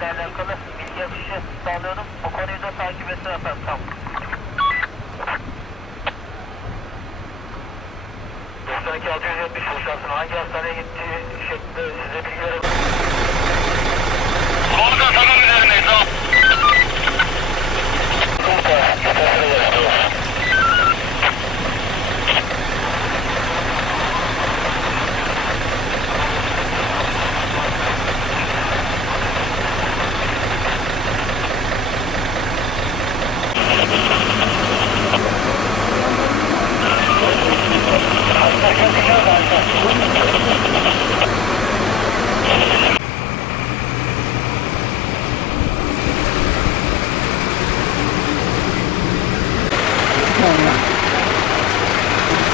ile alakalı bilgi akışı sağlıyorum. Bu konuyu da takip etsin efendim. Tamam. Dostlarki 670 boşaltın. Hangi hastaneye gittiği şeklinde size bilgi verebilirim.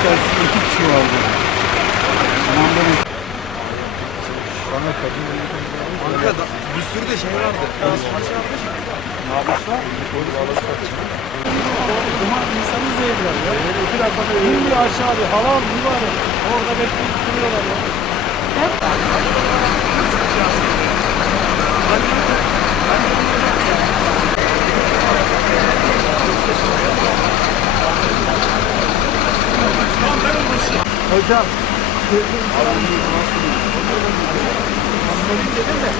İstersen iki kişi vardı. Onların bana kadın Kanka da, bir sürü de şey vardı. ne yapmışlar? Duman insanı zehirler ya. İki dakikada indi aşağı bir halam mübarek. Orada bekleyip duruyorlar ya. Hocam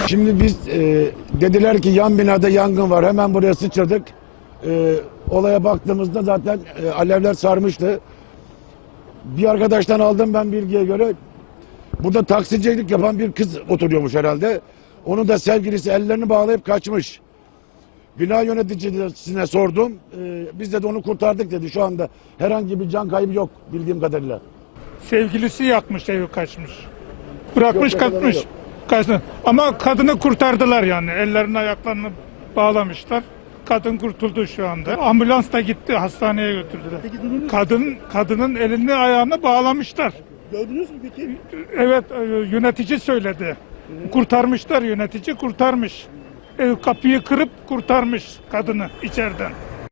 Şimdi biz e, dediler ki yan binada yangın var. Hemen buraya sıçradık. E, olaya baktığımızda zaten e, alevler sarmıştı. Bir arkadaştan aldım ben bilgiye göre. Burada taksicilik yapan bir kız oturuyormuş herhalde. Onun da sevgilisi ellerini bağlayıp kaçmış. Bina yöneticisine sordum. E, biz de onu kurtardık dedi. Şu anda herhangi bir can kaybı yok bildiğim kadarıyla. Sevgilisi yakmış evi kaçmış. Bırakmış Yok, kaçmış. yok. Kaçtı. Ama kadını kurtardılar yani. Ellerini ayaklarını bağlamışlar. Kadın kurtuldu şu anda. Ambulans da gitti hastaneye götürdüler. Kadın kadının elini ayağını bağlamışlar. gördünüz mü peki? Evet e, yönetici söyledi. Kurtarmışlar yönetici kurtarmış. Ev kapıyı kırıp kurtarmış kadını içeriden.